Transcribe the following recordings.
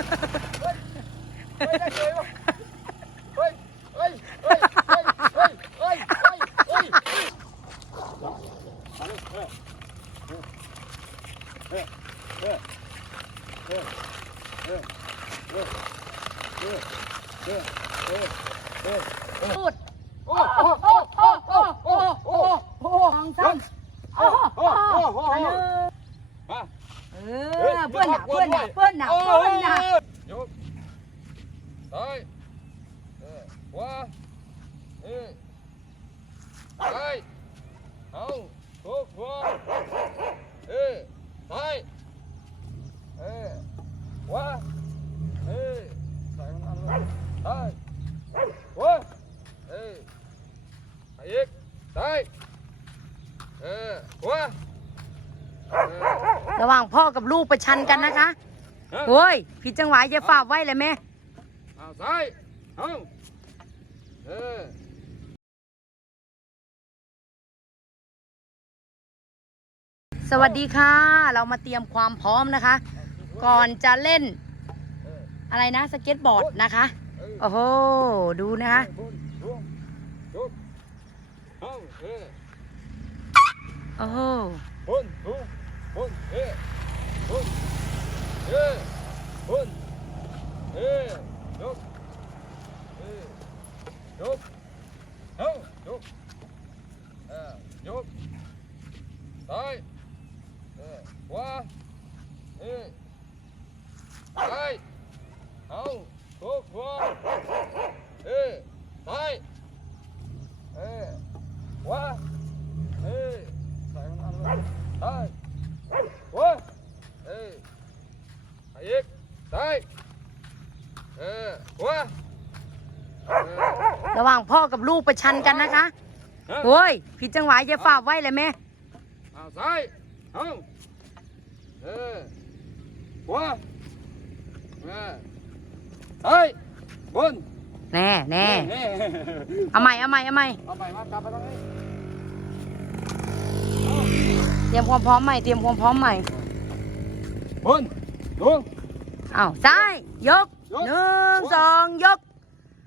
Uy, uy, uy, uy. nào quên nào quên nào quên nào tới qua đây không thuốc qua đây qua đây đây qua đây đây qua ระหว่างพ่อกับลูกประชันกันนะคะเออเฮ้ยผิดจังหวะจะฝ่าไว้เลยแม่เอาซ้ายเอาเออสวัสดีค่ะ เรามาเตรียมความพร้อมนะคะ ก่อนจะเล่นเอออะไรนะสเก็ตบอร์ดนะคะเออโอ้โห ดูนะคะบนลงยกเอาเออโอ้โห 본, 예, 본, 예, 본, 예. 예. 예. ระหว่างพ่อกับลูกประชันกันนะคะเออเฮ้ยผิดจังหวะจะฝ่าไว้เลยแม่เอาซ้ายเอาเออขวาเออซ้ายบนแน่แน่แน่เอาใหม่เอาใหม่เอาใหม่เอาใหม่มากลับไปตรงนี้เตรียมความพร้อมใหม่เตรียมความพร้อมใหม่บนลงเอาซ้ายยกยกหนึ่งสองยก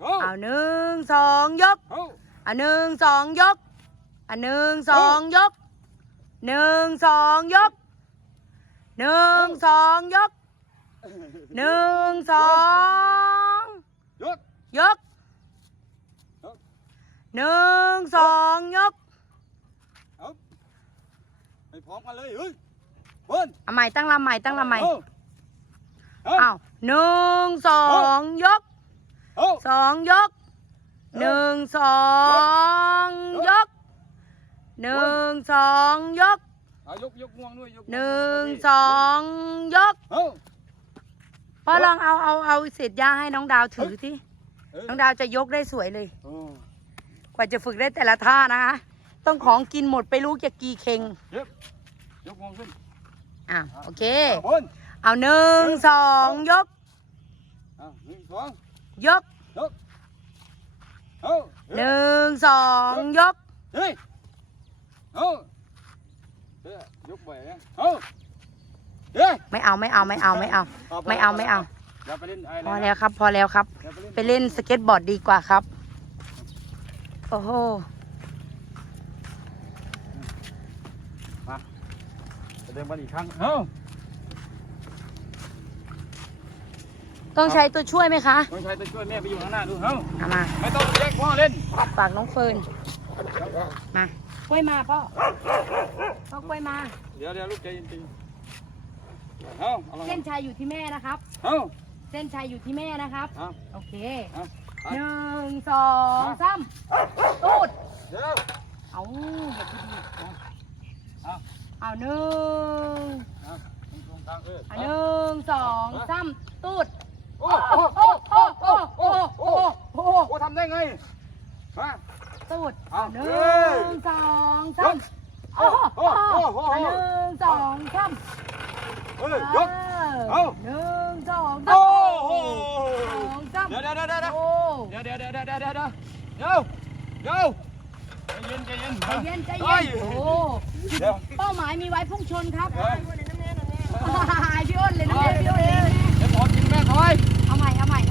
เอาเอาหนึ่งสองยกเอาเอาหนึ่งสองยกเอาหนึ่งสองยกหนึ่งสองยกหนึ่งสองยกหนึ่งสองยกยกหนึ่งสองยกเอาไปพร้อมกันเลยเฮ้ยบนเอาใหม่ตั้งลำใหม่ตั้งลำใหม่เอาเอาเอาหนึ่งสองยกเอา สองยกหนึ่งสองยกหนึ่งสองยกเอายกยกงวงด้วยยกหนึ่งสองยกเอาพ่อลองเอาเอาเอาเศษหญ้าให้น้องดาวถือที่เออน้องดาวจะยกได้สวยเลยโอ้กว่าจะฝึกได้แต่ละท่านะคะต้องของกินหมดไปรู้จะกี่เข่งเย็บยกงวงขึ้นอะโอเคบนเอาหนึ่งสองยกเอาหนึ่งสอง ยกยกเอาหนึ่งสองยกเฮ้ยเอาเฮ้ยยกไปนะเอาเฮ้ยไม่เอาไม่เอาไม่เอาไม่เอา ไม่เอาไม่เอาอย่าไปเล่นไอ้พอแล้วครับ พอแล้วครับอย่าไปเล่นไปเล่นสเก็ตบอร์ดดีกว่าครับ โอ้โหจะเดินมาอีกครั้งเอา ต้องใช้ตัวช่วยไหมคะต้องใช้ตัวช่วยแม่ไปอยู่ข้างหน้าดูเอาเอามาไม่ต้องแยกพ่อเล่นฝากน้องเฟิร์นมากล้วยมาพ่อพ่อกล้วยมา เดี๋ยวเดี๋ยวลูกใจเย็นๆเอาเอาลงเส้นชัยอยู่ที่แม่นะครับเอาเส้นชัยอยู่ที่แม่นะครับเอาโอเคเอาหนึ่งสองสามตูดเดี๋ยวเอาแบบดีๆเอาเอาเอาหนึ่งเอาตรงกลางเออเอาหนึ่งสองสามตูด โอ้โอ้โอ้โอ้โอ้โอ้โอ้โอ้โอ้ทำได้ไงฮะตูดเอาหนึ่งสองสามโอ้โอ้เอาหนึ่งสองสามเฮ้ยยก เอาหนึ่งสองสามโอ้โหสองสามเดี๋ยวเดี๋ยวเดี๋ยวเดี๋ยวโอ้เดี๋ยวเดี๋ยวเดี๋ยวเดี๋ยวเดี๋ยวเดี๋ยวเดี๋ยวเดี๋ยวใจเย็นใจเย็นใจเย็นใจฮ้เย็นโอ้เดี๋ยวเป้าหมายมีไว้พุ่งชนครับเฮ้พี่อ้นเลยนะพี่อ้นเลยเดี๋ยวขอกินแม่ถอย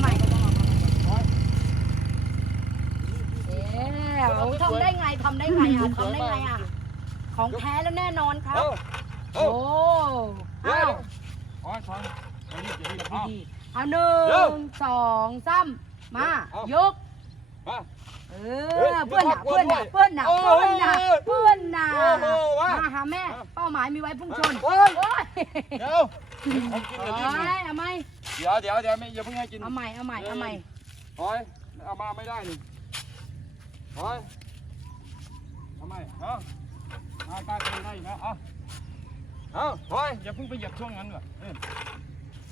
ใหม่ก็ต้องออกแล้ทำได้ไงทำได้ไงอะทำได้ไงอะ ของแท้แล้วแน่นอนครับ โอ้เอ้าอ๋อเอาหนึ่งสองซ้ำมายกเออเพื่อนหนาเพื่อนหนาเพื่อนหนาเพื่อนหนาเพื่อนหนามาหาแม่ เป้าหมายมีไว้พุ่งชนเดี๋ยวเอาไหม เดี๋ยวเดี๋ยวเดี๋ยวไม่อย่าเพิ่งให้กินเอาใหม่เอาใหม่เอาใหม่ถอยเอามาไม่ได้นี่ถอยทำไมเอ้ามาตาเป็นได้นะเอ้าเอาถอยอย่าเพิ่งไปหยียบช่วงนั้นเหออ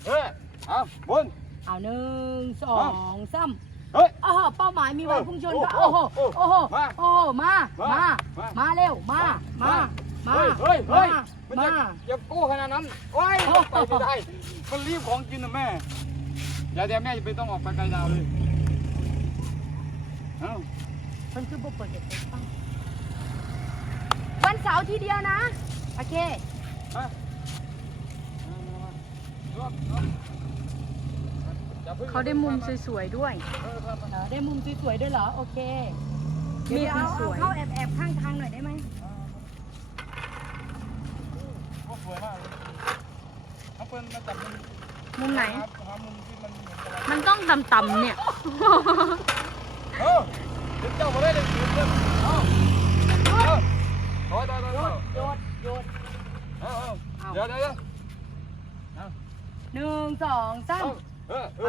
เฮ้ยเอ้าบุญเอาหนึ่งสองสามเฮ้ยโอ้โหเป้าหมายมีไว้พุ่งชนก็โอ้โหโอ้โหโอ้โหมามามาเร็วมามา มาเฮ้ยเฮ้ยมันายอย่ากู้ขนาดนั้นโอ้ยไปไม่ได้มันรีบของกินนะแม่อดี๋ยวเดี๋ยวแม่จะไปต้องออกไปไกลดาวเลยเอ้ามันคือบ่เปิดเด็กวันเสาร์ทีเดียวนะ โอเคเขาได้มุมสวยๆด้วยได้มุมสวยๆด้วยเหรอ โอเค มีเอาเอาเข้าแอบๆข้างทางหน่อยได้ไหม วยมากเขาเปิ้ลมาจับมุมมุมไหน ครับมุมที่มันมันต้องต่ำๆเนี่ย เออเจ้ามาได้เลยเออายถอยถโยนโยนเดี๋ยวเดี๋ยวหนึ่งสองสาเม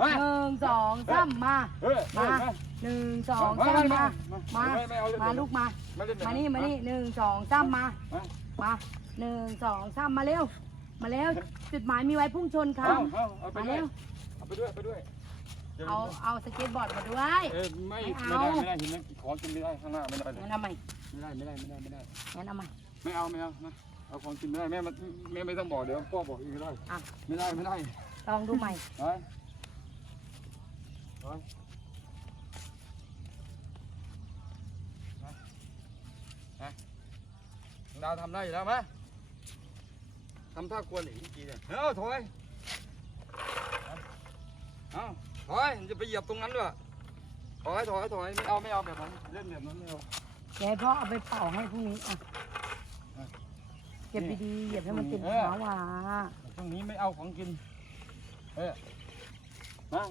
มาหนึ่งสองสามมามา หนึ่งสองสามมา มา มาลูกมา มามานี่มานี่หนึ่งสองสามมา มา หนึ่งสองสามมาเร็ว มาเร็ว จุดหมายมีไว้พุ่งชนครับ เอาเมาวเร็วเอาไปด้วยไปด้วยเอาเอาสเก็ตบอร์ดมาด้วยไม่เอาไม่ได้ไม่ได้เห็นไหมขอกินไม่ได้ข้างหน้าไม่ได้เลยงั้นเอาใหม่ไม่ได้ไม่ได้ไม่ได้ไม่ได้งั้นเอาใหม่ ไม่เอาไม่เอานะเอาของกินไม่ได้แม่มันแม่ไม่ต้องบอกเดี๋ยวพ่อบอกเองก็ได้ไม่ได้ไม่ได้ลองดูใหม่ ไปไปไปดาวทำได้อยู่แล้วไหม ทำท่ากวหนีเนกีเนี่ยเอาถอยเอาถอยจะไปเหยียบตรงนั้นด้วยถอยถอยถอยไม่เอาไม่เอาแบบนั้นเล่นแบบนั้นไม่เอาเดี๋พ่อเอาไปเป่าให้พรุ่งนี้อะเก็บดีๆเหยียบให้มันติดขาวาตรงนี้ไม่เอาของกินเออนะ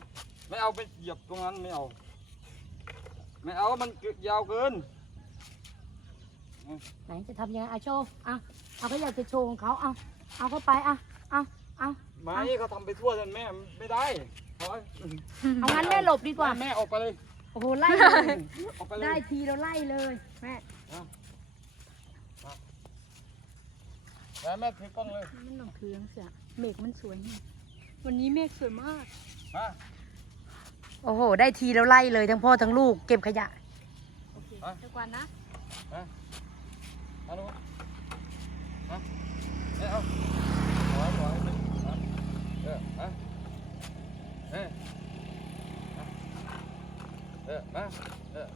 ไม่เอาไปเหยียบตรงนั้นไม่เอา ไม่เอามันยาวเกินไหนจะทำยังไงอาโชอะเอาก็อยากจะโชว์ของเขาเอา เอาเข้าไปอะเอาเอาไม่เขาทำไปทั่วจนแม่ไม่ได้เอางั้นแม่หลบดีกว่าแม่ออกไปเลยโอ้โหไล่เลยออกไปเลได้ทีเราไล่เลยแม่แล้วแม่ถือกล้องเลยมันหนองเคืองเสียเมฆมันสวยนี่วันนี้เมฆสวยมากมาโอ้โห ได้ทีแล้วไล่เลยทั้งพ่อทั้งลูกเก็บขยะโอเคเดี๋ยวก่อนนะ มาดู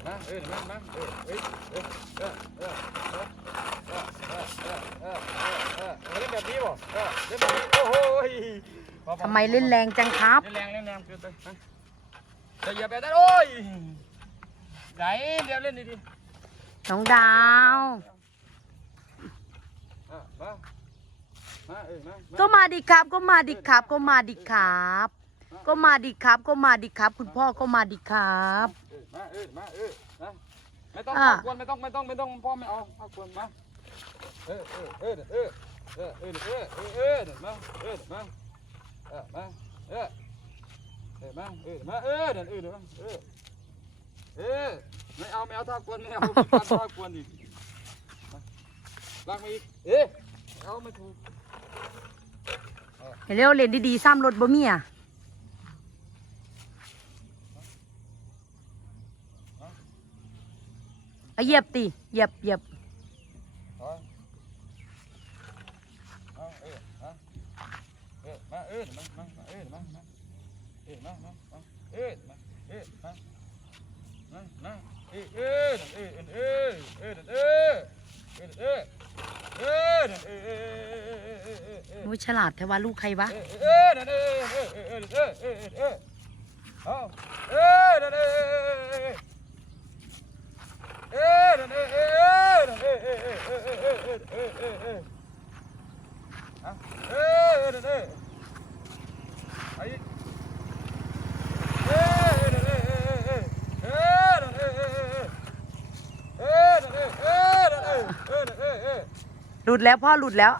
เล่นแบบนี้บ่เล่นแบบนี้โอ้โหทำไมเล่นแรงจังครับเล่นแรงเล่นแรงเกินไปจะเหยียบไปได้โอ้ยไหนเดี๋ยวเล่นดีๆน้องดาวก็มาดิครับ ก็มาดิครับ ก็มาดิครับ ก็มาดิครับ ก็มาดิครับ คุณพ่อก็มาดิครับ มาเออมาเออนะไม่ต้องอะ กวนไม่ต้องไม่ต้องไม่ต้องพ่อไม่เอาพ่อกวนมาเออเออเออเออเออเออเออเออเออเดี๋ยวมาเออเดี๋ยวมาเออมาเออเออมาเออเดี๋ยวมาเออเดี๋ยวเออเดี๋ยวมาเออเออไม่เอาไม่เอาท่ากวนไม่เอาท่ากวนอีกมาลากมาอีกเออะเอาไม่ถูก เร็วเล่นดีๆซ้ำรถบ่มีอะ เหยียบตีเหยียบเหยียบมูฉลาดแท้ว่าลูกใครวะ เออเออเออเออเออเออเออหลุดแล้วพ่อหลุดแล้ว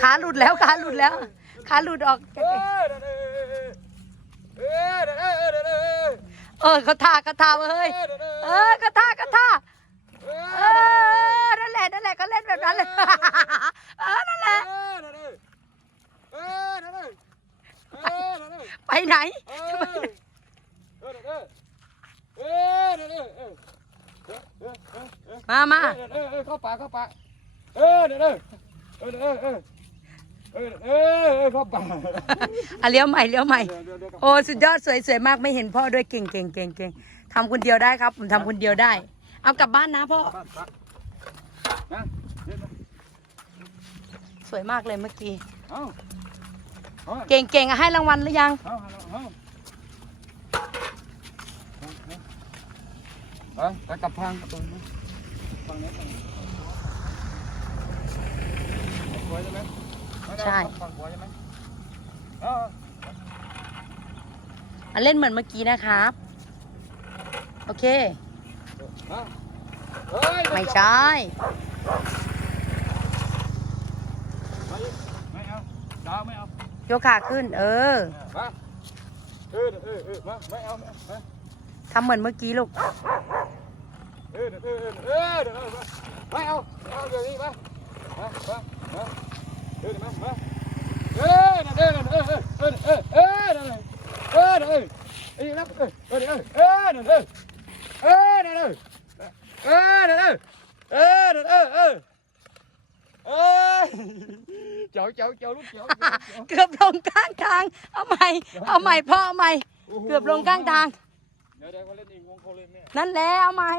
ขาหลุดแล้วขาหลุดแล้วขาหลุดออก เออกระทากระทาเฮ้ย เออกระทากระทาเออ นั่นแหละก็เล่นแบบนั้นเลยเออนั่นแหละไปไหนมามาเข้าป่าเข้าป่าเออเดี๋ยวเออเออเออเลี้ยวใหม่เลี้ยวใหม่ โอ้สุดยอดสวยสวยมากไม่เห็นพ่อด้วยเก่งเก่งเก่งเก่งทำคนเดียวได้ครับผมทำคนเดียวได้ เอากลับบ้านนะพ่อ สวยมากเลยเมื่อกี้ เอาเเก่งๆให้รางวัลหรือยัง เอไปกลับทางกับตรงนี้ทางนี้ทางนี้ขวาใช่ไหมใช่ ฝั่งขวาใช่ไหมเอาาเล่นเหมือนเมื่อกี้นะครับ โอเค เอา ไม่ใช่ ไม่เอาดาไม่เอายกขาขึ้น เออเออเออเออมาไม่เอาทำเหมือนเมื่อกี้ลูก เออเออเออเออไม่เอาเอาเดี๋ยนี้มามามามาเออมามาเออเออเออเออเออเออเออเออเออเออเออเออเออเออเออเออ เออเออเออเออจ้าจ้าจ้าลูกจ้าเกือบลงข้างทาง เอาใหม่ เอาใหม่พ่อเอาใหม่ เกือบลงข้างทางนั่นแหละเอาใหม่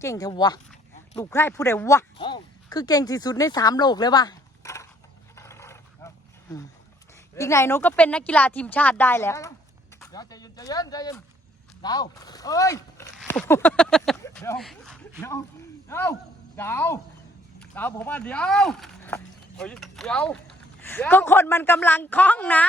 เก่งเถอะวะ ลูกใครผู้ใดวะคือเก่งที่สุดในสามโลกเลยวะอีกไหนนกก็เป็นนักกีฬาทีมชาติได้แล้เยวใจเย็นใจเย็นใจเย็น ดาวเอ้ยเดี๋ยวเดี๋ยวเดี๋ยวดาวดาวผมว่าเดี๋ยวเฮ้ยเดี๋ยวเดี๋ยว ก็คนมันกำลังคล้องนะ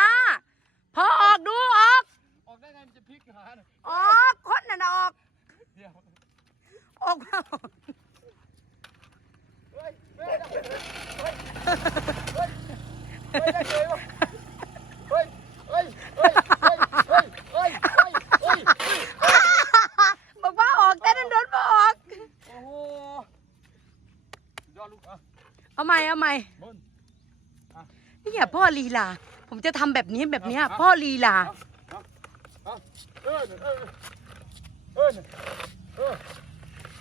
ลูกอะเอาใหม่เอาใหม่บน นี่อย่าพ่อลีลา ผมจะทำแบบนี้แบบเนี้ย พ่อลีลา เอาเออเออเออเออ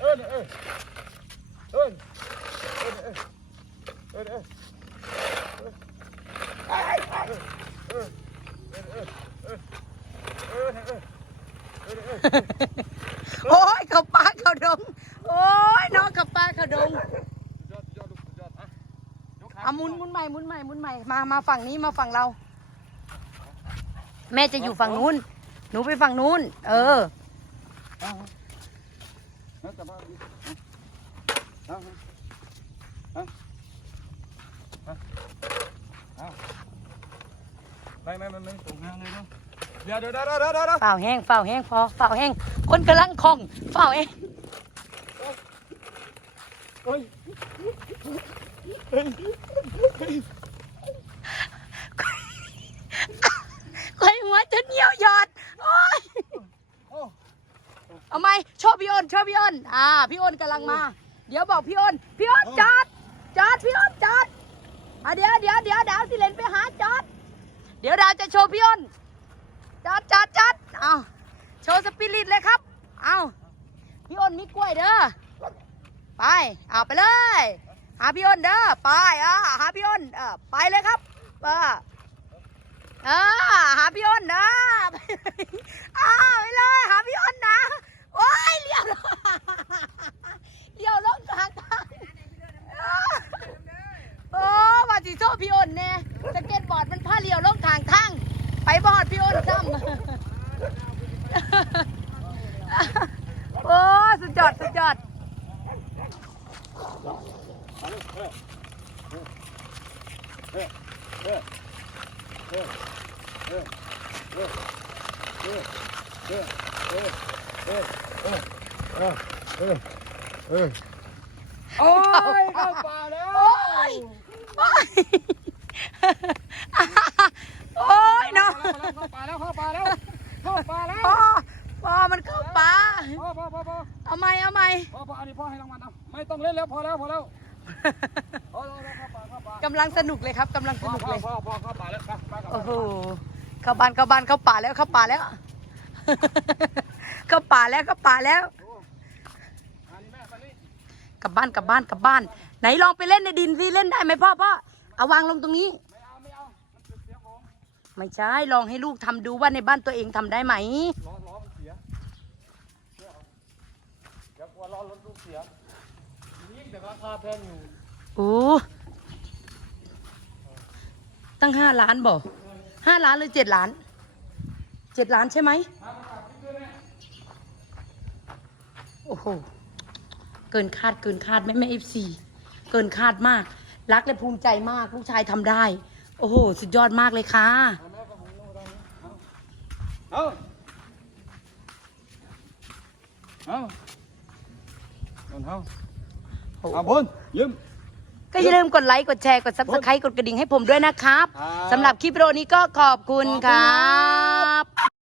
เออเออเออเออเออเออโอ้ยเขาปลาเขาดงโอ้ยน้องเขาปลาเขาดงยอดยอดลูกยอดอะยกขา เอาหมุนหมุนใหม่หมุนใหม่หมุนใหม่มามาฝั่งนี้มาฝั่งเรา แม่จะอยู่ฝั่งนู้น หนูไปฝั่งนู้น เออ เอาเอาจับมาดิเอาเอาเอาเอาไม่ไม่ไม่ไม่ตรงางเลยเนาะเดี๋ยวเดี๋ยวเดี๋ยวเดี๋ยวเดี๋ยวเดี๋ยวฝ่าวแห้งฝ่าวแห้งพอฝ่าวแห้ง คนกำลังคล่องฝ่าวแห้งเฮ้ยอยหัวจะเหนียวหยอด โอ้ย โอ้ เอาไหมโชว์พี่อ้นโชว์พี่ อ้นอ่า พี่อ้นกำลังมา เดี๋ยวบอกพี่อ้น พี่อ้นจอด จอด พี่อ้นจอดอะเดี๋ยวเดี๋ยวเดี๋ยวดาวสิเลนไปหาจอด เดี๋ยวดาวจะโชว์พี่อ้นจอดจอดจอดเอาโชว์สปิริตเลยครับ เอาพี่อ้นมีกล้วยเด้อ ไป เอาไปเลย หาพี่อ้นเด้อ ไปอะหาพี่อ้นเออไปเลยครับเออเออหาพี่อ้นนะอ้าวไปเลย หาพี่อ้นนะโอ้ย เลี้ยวลงเลี้ยวลงทางทางโอ้ว่าสิโซ่พี่อ้นแน่สเก็ตบอร์ดมันพาเลี้ยวลงทางทางไปบอดพี่อ้นซ้ำโอ้สุดยอดสุดยอดเออ เออเออเออโอ้ยเข้าป่าแล้วโอ้ยโอ้ยโอ้ยเนาะเข้าป่าแล้วเข้าป่าแล้วเข้าป่าแล้วพ่อพ่อมันเข้าป่าพ่อพ่อพอพอเอาไหมเอาไหมพ่อพออันนี้พ่อให้รางวัลเอาไม่ต้องเล่นแล้วพอแล้วพอแล้วพอแล้วข้าป่าข้าป่ากำลังสนุกเลยครับกำลังสนุกเลยพ่อพ่อเข้าป่าแล้วไปไปกลับโอ้โหบ้านเข้าบ้านเข้าบ้านเข้าป่าแล้วเข้าป่าแล้ว เข้าป่าแล้วเข้าป่าแล้วอันนี้แม่ตอนนี้กลับบ้านกลับบ้านกลับบ้าน ไหนลองไปเล่นในดินสิเล่นได้ไหมพ่อพ่อเอาวางลงตรงนี้ ไม่เอาไม่เอามันเป็นเสียงผมไม่ใช่ลองให้ลูกทำดูว่าในบ้านตัวเองทำได้ไหมล้อล้อมันเสียเชื่อเอาเดี๋ยวกลัวล้อรถลูกเสียยิ่งแต่ราคาแพงอยู่โอ้ตั้งห้าล้านบ่ห้าล้านหรือเจ็ดล้านเจ็ดล้านใช่ไหม โอ้โห เกินคาดเกินคาดแม่แม่เอฟซีเกินคาดมาก รักและภูมิใจมากลูกชายทำได้ โอ้โห สุดยอดมากเลยค่ะ เอาเอาเอาเอาเอาบนยิ้มก็อย่าลืมกดไลค์กดแชร์กดซับสไครต์กดกระดิ่งให้ผมด้วยนะครับครับสำหรับคลิปวิดีโอนี้ก็ขอบคุณครับ